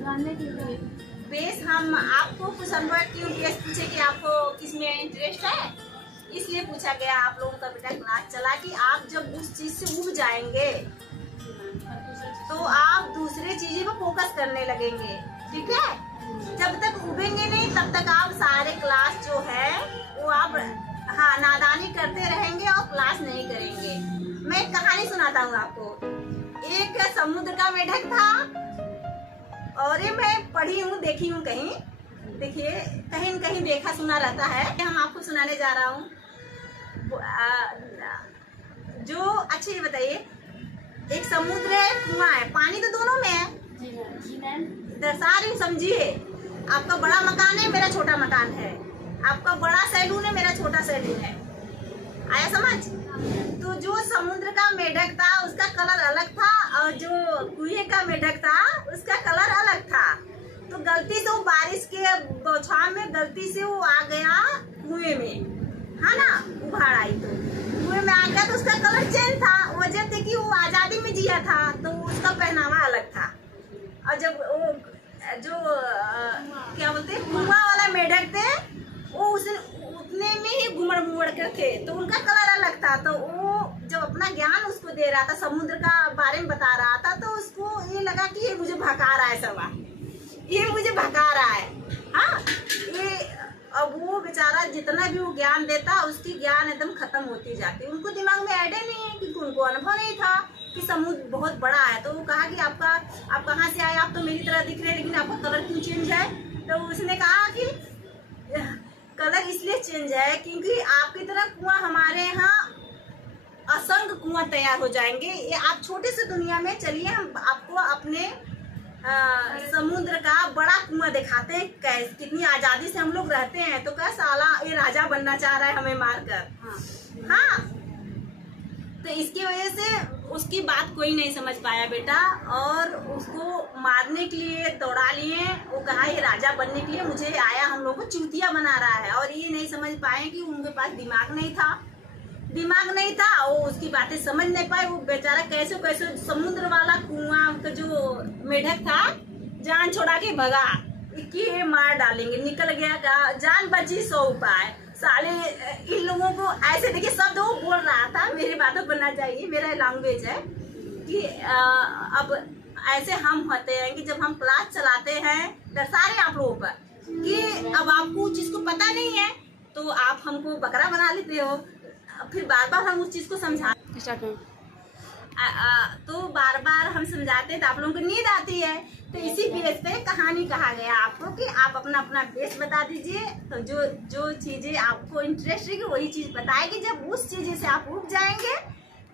जानने के लिए बेस हम आपको कुछ अनुभव क्यों बेस पूछे कि आपको किसमें इंटरेस्ट है, इसलिए पूछा गया आप लोगों का बेटा क्लास चला कि आप जब उस चीज से उब जाएंगे तो आप दूसरे चीजें पर फोकस करने लगेंगे। ठीक है, जब तक उबेंगे नहीं तब तक आप सारे क्लास जो है वो आप नादानी करते रहेंगे और क्लास नहीं करेंगे। मैं एक कहानी सुनाता हूँ आपको। एक समुद्र का मेढक था और ये मैं पढ़ी हूँ, देखी हूँ कहीं, देखिए कहीं न कहीं देखा सुना रहता है। हम आपको सुनाने जा रहा हूँ। जो अच्छा ये बताइए, एक समुद्र है, कुआं है, पानी तो दोनों में है। जी मैम। दर्शा रही हूँ, समझिए। आपका बड़ा मकान है, मेरा छोटा मकान है। आपका बड़ा सैलून है, मेरा छोटा सैलून है। आया समझ? तो जो समुद्र का मेढक था उसका कलर अलग था और जो कुएं का मेढक था उसका कलर अलग था। तो गलती से वो बारिश के बौछार में गलती से वो आ गया कुएं में, है ना, उभार आई तो कुएं में आ गया तो उसका कलर चेंज था। वजह थी कि वो आजादी में जिया था तो उसका पहनावा अलग था। और जब वो जो क्या बोलते हैं कुआं वाला मेढक थे वो उतने में ही घुमड़ मुड़ कर थे तो उनका कलर अलग था। तो वो जब अपना ज्ञान उसको दे रहा था, समुद्र का बारे में बता रहा था, तो उसको ये लगा कि ये मुझे भगा रहा है, सवा ये मुझे भगा रहा है। हाँ, ये अब वो बेचारा जितना भी वो ज्ञान देता उसकी ज्ञान एकदम खत्म होती जाती। उनको दिमाग में आइडिया नहीं है कि उनको अनुभव नहीं था कि समुद्र बहुत बड़ा है। तो वो कहा कि आप कहाँ से आए, आप तो मेरी तरह दिख रहे हैं लेकिन आपका कलर क्यों चेंज है? तो उसने कहा कि कलर इसलिए चेंज है क्योंकि आपकी तरह कुआं हमारे यहाँ असंख्य कुआं तैयार हो जाएंगे। ये आप छोटे से दुनिया में चलिए, हम आपको अपने समुद्र का बड़ा कुआं दिखाते हैं, कितनी आजादी से हम लोग रहते हैं। तो क्या साला ये राजा बनना चाह रहा है हमें मारकर। हाँ, तो इसकी वजह से उसकी बात कोई नहीं समझ पाया बेटा और उसको मारने के लिए दौड़ा लिए। वो कहा ये राजा बनने के लिए मुझे आया, हम लोग को चूतिया बना रहा है। और ये नहीं समझ पाए कि उनके पास दिमाग नहीं था वो उसकी बातें समझ नहीं पाए। वो बेचारा कैसे कैसे समुद्र वाला कुआं का जो मेढक था जान छोड़ा के भगा कि मार डालेंगे, निकल गया का जान बची 100 उपाय। साले इन लोगों को ऐसे देखिए शब्द वो बोल रहा था, मेरी बातों बनना चाहिए, मेरा लैंग्वेज है कि अब ऐसे हम होते हैं कि जब हम क्लास चलाते हैं दर्शा रहे आप लोगों पर कि अब आपको उस चीज को पता नहीं है तो आप हमको बकरा बना लेते हो। फिर बार बार हम उस चीज को समझा तो बार बार हम समझाते हैं तो आप लोगों को नींद आती है। तो इसी बेस पे कहानी कहा गया आपको कि आप अपना अपना बेस बता दीजिए। तो जो चीजें आपको इंटरेस्ट रहेगी वही चीज बताएगी। जब उस चीज से आप उब जाएंगे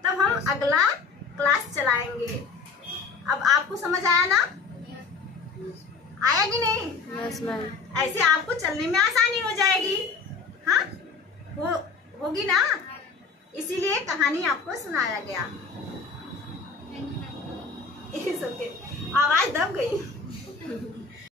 तब हम अगला क्लास चलाएंगे। अब आपको समझ आया ना? आया कि नहीं? Yes ma'am. ऐसे आपको चलने में आसानी हो जाएगी। हाँ, होगी ना, इसीलिए कहानी आपको सुनाया गया। आवाज दब गई।